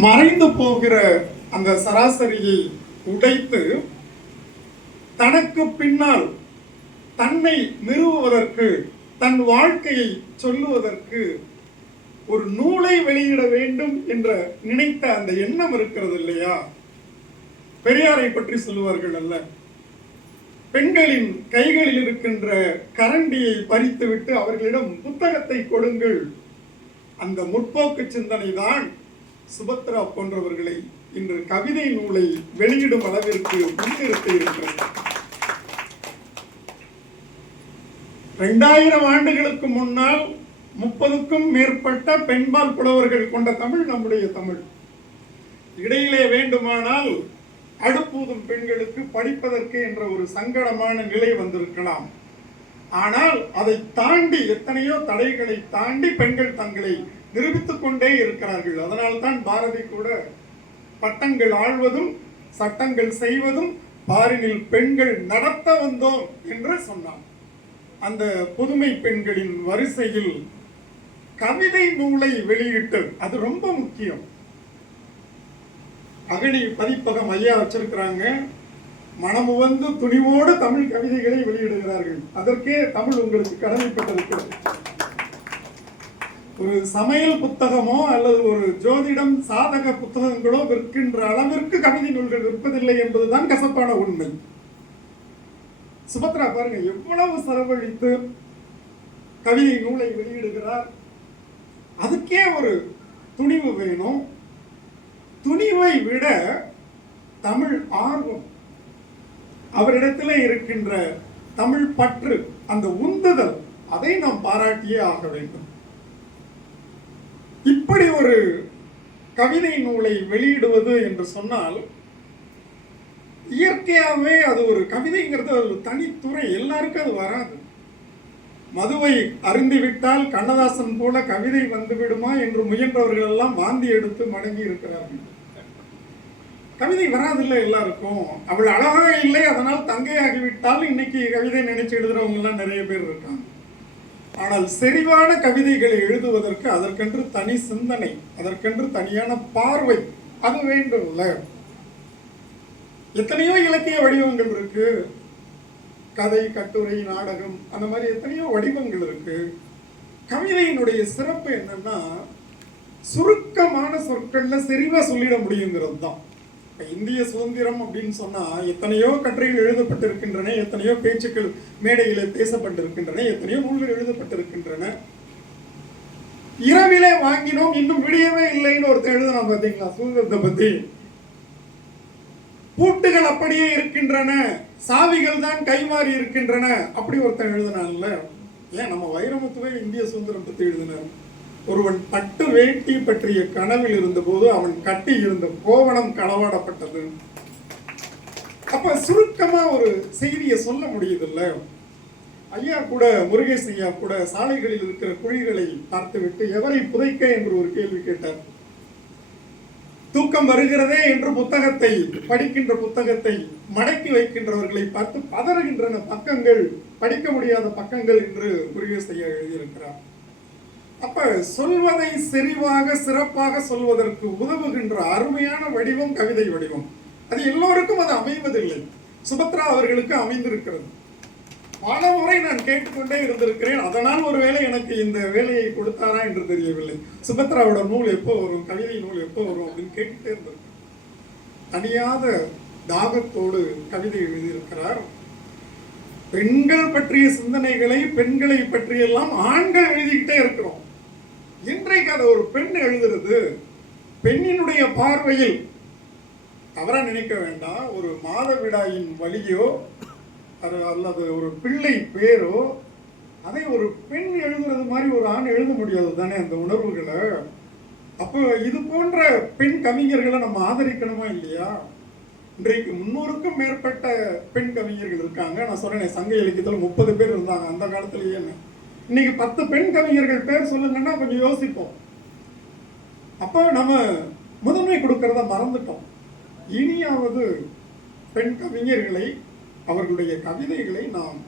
மறைந்து போகிற அந்த சராசரியை உடைத்து தனக்கு பின்னால் தன்னை நிறுவுவதற்கு, தன் வாழ்க்கையை சொல்லுவதற்கு ஒரு நூலை வெளியிட வேண்டும் என்ற நினைத்த அந்த எண்ணம் இருக்கிறது இல்லையா? பெரியாரை பற்றி சொல்லுவார்கள் அல்ல, பெண்களின் கைகளில் இருக்கின்ற கரண்டியை பறித்துவிட்டு அவர்களிடம் புத்தகத்தை கொடுங்கள். அந்த முற்போக்கு சிந்தனை தான் சுபத்ரா போன்றவர்களை இன்று கவிதை நூலை வெளியிடும் அளவிற்கு முன்னிறுத்தி இருக்கிறது. 2000 ஆண்டுகளுக்கு முன்னால் 30க்கும் மேற்பட்ட பெண்பால் புலவர்கள் கொண்ட தமிழ் நம்முடைய தமிழ். இடையிலே வேண்டுமானால் அடுப்பூதும் பெண்களுக்கு படிப்பதற்கு என்ற ஒரு சங்கடமான நிலை வந்திருக்கலாம். ஆனால் அதை தாண்டி எத்தனையோ தடைகளை தாண்டி பெண்கள் தங்களை நிரூபித்துக் கொண்டே இருக்கிறார்கள். அதனால்தான் பாரதி கூட பட்டங்கள் ஆழ்வதும் சட்டங்கள் செய்வதும் பாரினில் பெண்கள் நடத்த வந்தோம் என்று சொன்னான். அந்த புதுமை பெண்களின் வரிசையில் கவிதை நூலை வெளியிட்டு, அது ரொம்ப முக்கியம். அகடி பதிப்பகம் ஐயா வச்சிருக்கிறாங்க. மனமு வந்து துணிவோடு தமிழ் கவிதைகளை வெளியிடுகிறார்கள். அதற்கே தமிழ் உங்களுக்கு கடமைப்பட்டிருக்கிறது. ஒரு சமையல் புத்தகமோ அல்லது ஒரு ஜோதிடம் சாதக புத்தகங்களோ விற்கின்ற அளவிற்கு கவிதை நூல்கள் விற்பதில்லை என்பதுதான் கசப்பான உண்மை. சுபத்ரா பாருங்க, எவ்வளவு செலவழித்து கவிதை நூலை வெளியிடுகிறார். அதுக்கே ஒரு துணிவு வேணும். துணிவை விட தமிழ் ஆர்வம், அவரிடத்திலே இருக்கின்ற தமிழ் பற்று, அந்த உந்துதல், அதை நாம் பாராட்டியே ஆக வேண்டும். இப்படி ஒரு கவிதை நூலை வெளியிடுவது என்று சொன்னால் இயற்கையாகவே அது ஒரு கவிதைங்கிறது ஒரு தனித்துறை, எல்லாருக்கும் அது வராது. மதுவை அருந்திவிட்டால் கண்ணதாசன் போல கவிதை வந்து விடுமா என்று முயன்றவர்கள் எல்லாம் வாந்தி எடுத்து மடங்கி இருக்கிறார்கள். கவிதை வராதில்லை எல்லாருக்கும். அவள் அழகா இல்லை, அதனால் தங்கையாகிவிட்டால் இன்னைக்கு கவிதை நினைச்சு எழுதுறவங்க எல்லாம் நிறைய பேர் இருக்காங்க. ஆனால் செறிவான கவிதைகளை எழுதுவதற்கு அதற்கென்று தனி சிந்தனை, அதற்கென்று தனியான பார்வை, அது வேண்டும்ல. எத்தனையோ இலக்கிய வடிவங்கள் இருக்கு, கதை, கட்டுரை, நாடகம், அந்த மாதிரி எத்தனையோ வடிவங்கள் இருக்கு. கவிதையினுடைய சிறப்பு என்னன்னா சுருக்கமான சொற்கள்ல செறிவா சொல்லிட முடியுங்கிறது தான். இந்திய சுதந்திரம் அப்படின்னு சொன்னா எத்தனையோ கட்டுரைகள் எழுதப்பட்டிருக்கின்றன, எத்தனையோ பேச்சுக்கள் மேடையில பேசப்பட்டிருக்கின்றன, எத்தனையோ நூல்கள் எழுதப்பட்டிருக்கின்றன. இரவிலே வாங்கினோம் இன்னும் விடியவே இல்லைன்னு ஒருத்தர் எழுதுனா பாத்தீங்களா சுதந்திரத்தை பத்தி. பூட்டுகள் அப்படியே இருக்கின்றன, சாவிகள் தான் கைமாறி இருக்கின்றன, அப்படி ஒருத்தன் எழுதினான்ல. ஏன் நம்ம வைரமுத்துவே இந்திய சுதந்திரம் பத்தி எழுதினார். ஒருவன் பட்டு வேட்டி பற்றிய கனவில் இருந்த போது அவன் கட்டி இருந்த கோவணம் களவாடப்பட்டது. அப்ப சுருக்கமா ஒரு செய்தியை சொல்ல முடியுதுல்ல. ஐயா கூட, முருகேஷ் ஐயா கூட சாலைகளில் இருக்கிற குழிகளை பார்த்துவிட்டு எவரை புதைக்க என்று ஒரு கேள்வி கேட்டார். தூக்கம் வருகிறதே என்று புத்தகத்தை படிக்கின்ற, புத்தகத்தை மடக்கி வைக்கின்றவர்களை பார்த்து பதறுகின்றன பக்கங்கள், படிக்க முடியாத பக்கங்கள் என்று முருகேஷ் ஐயா எழுதியிருக்கிறார். அப்ப சொல்வதை செறிவாக சிறப்பாக சொல்வதற்கு உதவுகின்ற அருமையான வடிவம் கவிதை வடிவம். அது எல்லோருக்கும் அது அமைவதில்லை. சுபத்ரா அவர்களுக்கு அமைந்திருக்கிறது. பல முறை நான் கேட்டுக்கொண்டே இருந்திருக்கிறேன். அதனால் ஒருவேளை எனக்கு இந்த வேலையை கொடுத்தாரா என்று தெரியவில்லை. சுபத்ராவோட நூல் எப்போ வரும், கவிதை நூல் எப்போ வரும் அப்படின்னு கேட்டுட்டே இருந்திருக்கேன். தனியாத தாகத்தோடு கவிதை எழுதியிருக்கிறார். பெண்கள் பற்றிய சிந்தனைகளை, பெண்களை பற்றியெல்லாம் ஆண்கள் எழுதிக்கிட்டே இருக்கிறோம். இன்றைக்கு அதை ஒரு பெண் எழுதுறது, பெண்ணினுடைய பார்வையில் தவறா நினைக்க வேண்டாம். ஒரு மாதவிடாயின் வலியோ அல்லது ஒரு பிள்ளை பேரோ அதை ஒரு பெண் எழுதுறது மாதிரி ஒரு ஆண் எழுத முடியாது தானே அந்த உணர்வுகளை. அப்போ இது போன்ற பெண் கவிஞர்களை நம்ம ஆதரிக்கணுமா இல்லையா? இன்றைக்கு 300க்கும் மேற்பட்ட பெண் கவிஞர்கள் இருக்காங்க. நான் சொல்றேன், சங்க இலக்கியத்தில் 30 பேர் இருந்தாங்க அந்த காலத்திலேயே. இன்னைக்கு 10 பெண் கவிஞர்கள் பேர் சொல்லுங்கன்னா கொஞ்சம் யோசிப்போம். அப்போ நம்ம முதன்மை கொடுக்கறத மறந்துட்டோம். இனியாவது பெண் கவிஞர்களை, அவர்களுடைய கவிதைகளை நாம்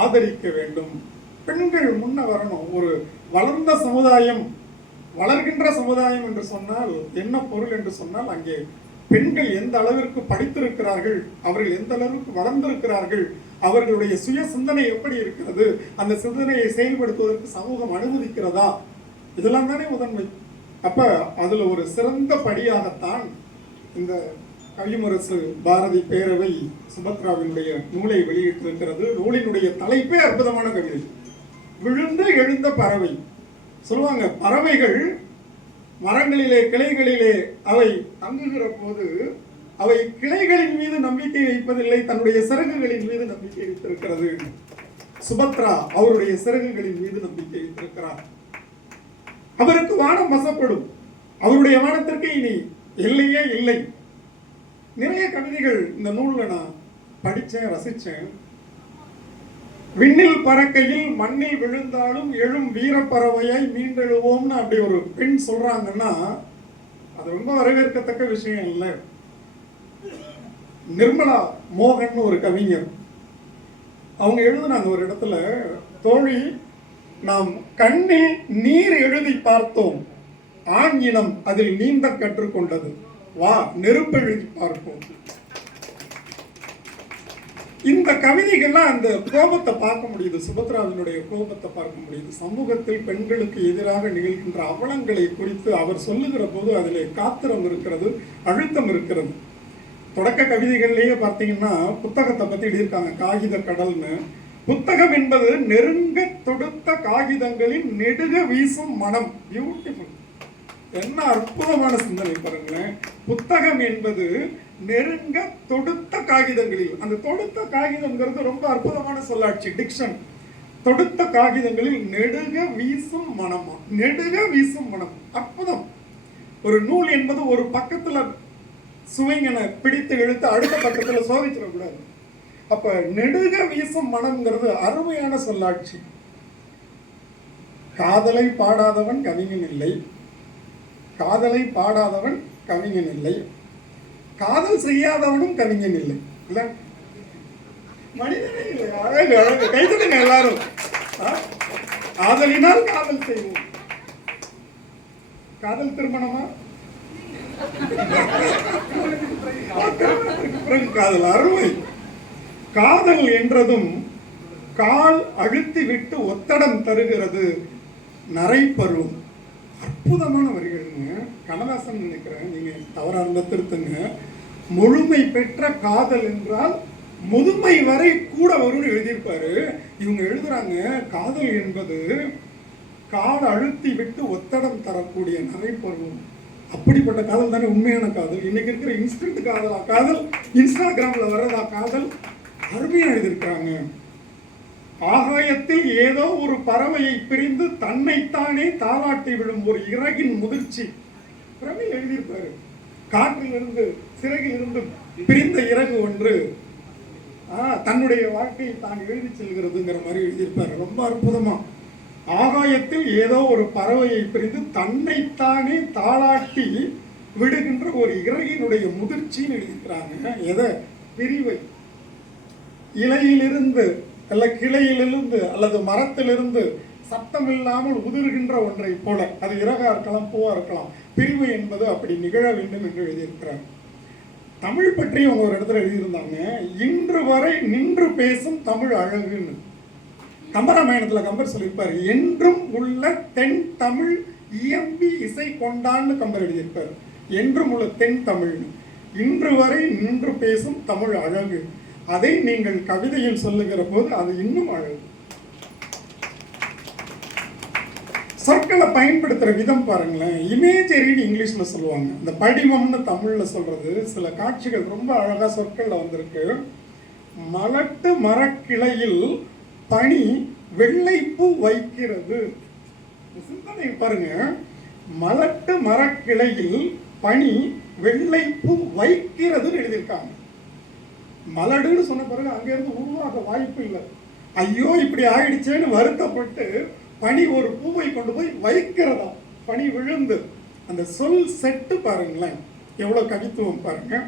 ஆதரிக்க வேண்டும். பெண்கள் முன்ன வரணும். ஒரு வளர்ந்த சமுதாயம் வளர்கின்ற சமுதாயம் என்று சொன்னால் என்ன பொருள் என்று சொன்னால், அங்கே பெண்கள் எந்த அளவிற்கு படித்திருக்கிறார்கள், அவர்கள் எந்த அளவிற்கு வளர்ந்திருக்கிறார்கள், அவர்களுடைய சுய சிந்தனை எப்படி இருக்கிறது, அந்த சிந்தனையை செயல்படுத்துவதற்கு சமூகம் அனுமதிக்கிறதா, இதெல்லாம் தானே முதன்மை. அப்ப அதுல ஒரு சிறந்த படியாகத்தான் இந்த கவிமுரசு பாரதி பேரவை சுபத்ராவினுடைய நூலை வெளியிட்டிருக்கிறது. நூலினுடைய தலைப்பே அற்புதமான கவிதை, விழுந்து எழுந்த பறவை. சொல்லுவாங்க, பறவைகள் மரங்களிலே கிளைகளிலே அவை தங்குகிற போது அவை கிளைகளின் மீது நம்பிக்கை வைப்பதில்லை, தன்னுடைய சிறகுகளின் மீது நம்பிக்கை வைத்திருக்கிறது. சுபத்ரா அவருடைய சிறகுகளின் மீது நம்பிக்கை வைத்திருக்கிறார். அவருக்கு வானம் வசப்படும், அவருடைய வானத்திற்கு இனி எல்லையே இல்லை. நிறைய கவிதைகள் இந்த நூல்ல நான் படிச்சேன், ரசிச்சேன். விண்ணில் பறக்கையில் மண்ணில் விழுந்தாலும் எழும் வீரப்பறவையாய் மீண்டெழுவோம்னு அப்படி ஒரு பெண் சொல்றாங்கன்னா அது ரொம்ப வரவேற்கத்தக்க விஷயம் இல்லை. நிர்மலா மோகன் ஒரு கவிஞர், அவங்க எழுதுனாங்க ஒரு இடத்துல, தோழி, நாம் கண்ணில் நீர் எழுதி பார்த்தோம், ஆண் இனம் அதில் நீந்த கற்றுக்கொண்டது, வா நெருப்பு எழுதி பார்ப்போம். இந்த கவிதைகள்லாம் அந்த கோபத்தை பார்க்க முடியுது, சுபத்ராவினுடைய கோபத்தை பார்க்க முடியுது. சமூகத்தில் பெண்களுக்கு எதிராக நிகழ்கின்ற அவலங்களை குறித்து அவர் சொல்லுகிற போது அதிலே காத்திரம் இருக்கிறது, அழுத்தம் இருக்கிறது. தொடக்க கவிதைகள்லேயே பார்த்தீங்கன்னா புத்தகத்தை பற்றி எழுதியிருக்காங்க, காகித கடல்னு. புத்தகம் என்பது நெருங்க தொடுத்த காகிதங்களின் நெடுக வீசும் மனம். பியூட்டிஃபுல், என்ன அற்புதமான சிந்தனை பாருங்களேன். புத்தகம் என்பது நெருங்க தொடுத்த காகிதங்களில், அந்த தொடுத்த காகிதம்ங்கிறது ரொம்ப அற்புதமான சொல்லாட்சி, டிக்ஷன். தொடுத்த காகிதங்களில் நெடுக வீசும் மனமா, நெடுக வீசும் மனம், அற்புதம். ஒரு நூல் என்பது ஒரு பக்கத்துல சுவைங்கனை பிடித்து இழுத்து அடுத்த பக்கத்துல சோதிச்சிடக்கூடாது. அப்ப நெடுக வீசும் மனம்ங்கிறது அருமையான சொல்லாட்சி. காதலை பாடாதவன் கவிஞன் இல்லை, காதலை பாடாதவன் கவிஞன் இல்லை, காதல் செய்யாதவனும் கவிஞன் இல்லை. இல்ல மனிதனே இல்லை. அழகு அழகு, கைதட்டுங்க எல்லாரும். காதலினால் காதல் செய்வோம். காதல் திருமணமா? காதல் அருமை. காதல் என்றதும் கால் அழுத்தி விட்டு ஒத்தடம் தருகிறது நரைப்பருவம். அற்புதமான வரிகள்ங்க. கண்ணதாசன் நினைக்கிறேன், நீங்க தவறா இருந்த திருத்துங்க. முழுமை பெற்ற காதல் என்றால் முதுமை வரை கூட வரும்னு எழுதியிருப்பாரு. இவங்க எழுதுறாங்க, காதல் என்பது கால் அழுத்தி விட்டு ஒத்தடம் தரக்கூடிய நரைப்பருவம். அப்படிப்பட்ட காதல் தானே உண்மையான காதல். இன்னைக்கு இருக்கிற இன்ஸ்டன்ட் காதலா காதல், இன்ஸ்டாகிராம்ல வர்றதா காதல்? அருமையா எழுதியிருக்கிறாங்க. ஆகாயத்தில் ஏதோ ஒரு பறவையை பிரிந்து தன்னைத்தானே தாளாட்டி விடும் ஒரு இறகின் முதிர்ச்சி. பிரமிழ் எழுதியிருப்பாரு, காற்றிலிருந்து சிறகிலிருந்து பிரிந்த இறகு ஒன்று தன்னுடைய வாழ்க்கையை தான் எழுதி செல்கிறதுங்கிற மாதிரி எழுதியிருப்பாரு. ரொம்ப அற்புதமா. ஆகாயத்தில் ஏதோ ஒரு பறவையை பிரிந்து தன்னைத்தானே தாளாட்டி விடுகின்ற ஒரு இறகினுடைய முதிர்ச்சின்னு எழுதியிருக்கிறாங்க. எதை? பிரிவை. இலையிலிருந்து அல்ல கிளையிலிருந்து அல்லது மரத்திலிருந்து சத்தம் இல்லாமல் உதிர்கின்ற ஒன்றை போல, அது இறகா இருக்கலாம், பூவா இருக்கலாம். பிரிவு என்பது அப்படி நிகழ வேண்டும் என்று எழுதியிருக்கிறார். தமிழ் பற்றி அவங்க ஒரு இடத்துல எழுதியிருந்தாங்க, இன்று வரை நின்று பேசும் தமிழ் அழகுன்னு. கம்பராமாயணத்துல கம்பர் சொல்லியிருப்பார், என்றும் உள்ள தென் தமிழ் இயம்பி இசை கொண்டான்னு கம்பர் எழுதியிருப்பார். என்றும் உள்ள தென் தமிழ்னு. இன்று வரை நின்று பேசும் தமிழ் அழகு. அதை நீங்கள் கவிதையில் சொல்லுகிற போது அது இன்னும் அழகு. சொற்களை பயன்படுத்துற விதம் பாருங்களேன். இமேஜரின்னு இங்கிலீஷ்ல சொல்லுவாங்க, இந்த படிமம்னு தமிழ்ல சொல்றது. சில காட்சிகள் ரொம்ப அழகா சொற்கள்ல வந்திருக்கு. மலட்டு மரக்கிளையில் பனி வெள்ளைப்பூ வைக்கிறது. சிந்தனை பாருங்க, மலட்டு மரக்கிளையில் பனி வெள்ளைப்பூ வைக்கிறதுன்னு எழுதியிருக்காங்க. மலடுன்னு சொன்ன பிறகு அங்கிருந்து உருவாக வாய்ப்பு இல்லை. ஐயோ இப்படி ஆயிடுச்சேன்னு வருத்தப்பட்டு பனி ஒரு பூவை கொண்டு போய் வைக்கிறதா, பனி விழுந்து. அந்த சொல் செட்டு பாருங்களேன், எவ்வளவு கவித்துவம் பாருங்க.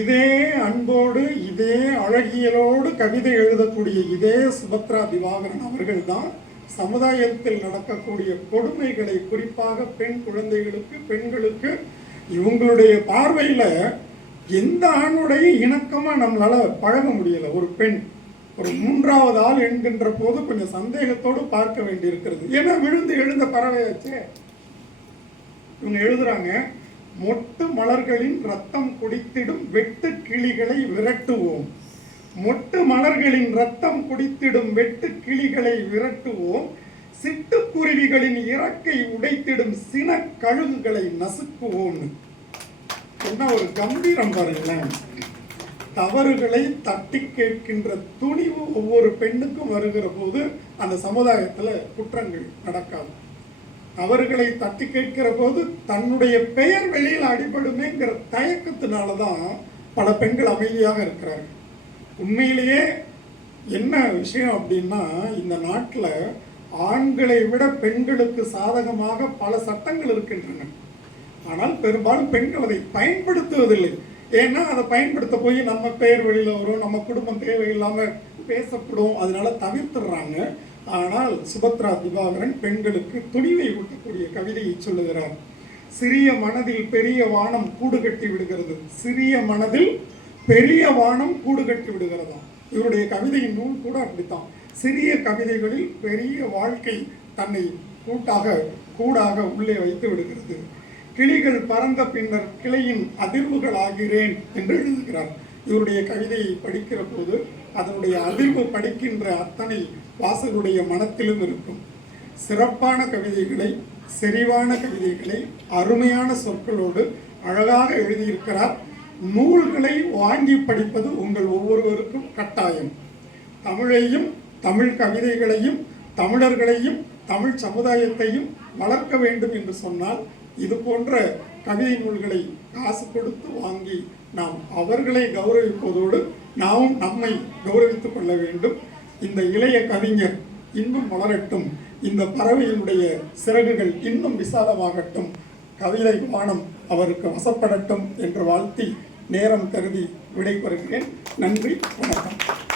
இதே அன்போடு இதே அழகியலோடு கவிதை எழுதக்கூடிய இதே சுபத்ரா திவாகரன் அவர்கள் தான் சமுதாயத்தில் நடக்கக்கூடிய கொடுமைகளை, குறிப்பாக பெண் குழந்தைகளுக்கு, பெண்களுக்கு, இவங்களுடைய பார்வையில எந்த ஆணுடைய இணக்கமா நம்மளால பழக முடியல. ஒரு பெண் ஒரு மூன்றாவது ஆள் என்கின்ற போது கொஞ்சம் சந்தேகத்தோடு பார்க்க வேண்டி இருக்கிறது. ஏன்னா விழுந்து எழுந்த பறவையாச்சே. இவங்க எழுதுறாங்க, மொட்டு மலர்களின் ரத்தம் குடித்திடும் வெட்டு கிளிகளை விரட்டுவோம். மொட்டு மலர்களின் ரத்தம் குடித்திடும் வெட்டு கிளிகளை விரட்டுவோம். சிட்டுக்குருவிகளின் இறக்கை உடைத்திடும் சின கழுகுகளை நசுக்குவோம். என்ன ஒரு கம்பீரம் பாருங்களேன். தவறுகளை தட்டி கேட்கின்ற துணிவு ஒவ்வொரு பெண்ணுக்கும் வருகிற போது அந்த சமுதாயத்துல குற்றங்கள் நடக்காது. தவறுகளை தட்டி கேட்கிற போது தன்னுடைய பெயர் வெளியில் அடிபடுமேங்கிற தயக்கத்தினாலதான் பல பெண்கள் அமைதியாக இருக்கிறார்கள். உண்மையிலேயே என்ன விஷயம் அப்படின்னா, இந்த நாட்டில் ஆண்களை விட பெண்களுக்கு சாதகமாக பல சட்டங்கள் இருக்கின்றன. ஆனால் பெரும்பாலும் பெண்கள் அதை பயன்படுத்துவதில்லை. ஏன்னா அதை பயன்படுத்த போய் நம்ம பெயர் வெளியில வரும், நம்ம குடும்பம் தேவையில்லாம பேசப்படும், அதனால தவிர்த்துடுறாங்க. ஆனால் சுபத்ரா திவாகரன் பெண்களுக்கு துணிவை ஊட்டக்கூடிய கவிதையை சொல்லுகிறார். சிறிய மனதில் பெரிய வானம் கூடு கட்டி விடுகிறது. சிறிய மனதில் பெரிய வானம் கூடு கட்டி விடுகிறதா. இவருடைய கவிதையின் நூல் கூட அப்படித்தான். சிறிய கவிதைகளில் பெரிய வாழ்க்கை தன்னை கூடாக உள்ளே வைத்து விடுகிறது. கிளிகள் பறந்த பின்னர் கிளையின் அதிர்வுகள் ஆகிறேன் என்று எழுதுகிறார். இவருடைய கவிதையை படிக்கிற போது அதனுடைய அதிர்வு படிக்கின்ற அத்தனை வாசகருடைய மனத்திலும் இருக்கும். சிறப்பான கவிதைகளை, செறிவான கவிதைகளை, அருமையான சொற்களோடு அழகாக எழுதியிருக்கிறார். நூல்களை வாங்கி படிப்பது உங்கள் ஒவ்வொருவருக்கும் கட்டாயம். தமிழையும், தமிழ் கவிதைகளையும், தமிழர்களையும், தமிழ் சமுதாயத்தையும் வளர்க்க வேண்டும் என்று சொன்னால் இது போன்ற கவிதை நூல்களை காசு கொடுத்து வாங்கி நாம் அவர்களை கௌரவிப்பதோடு நாம் நம்மை கௌரவித்துக் கொள்ள வேண்டும். இந்த இளைய கவிஞர் இன்னும் வளரட்டும். இந்த பறவையினுடைய சிறகுகள் இன்னும் விசாலமாகட்டும். கவிதை வானம் அவருக்கு வசப்படட்டும் என்று வாழ்த்தி நேரம் கருதி விடைபெறுகிறேன். நன்றி, வணக்கம்.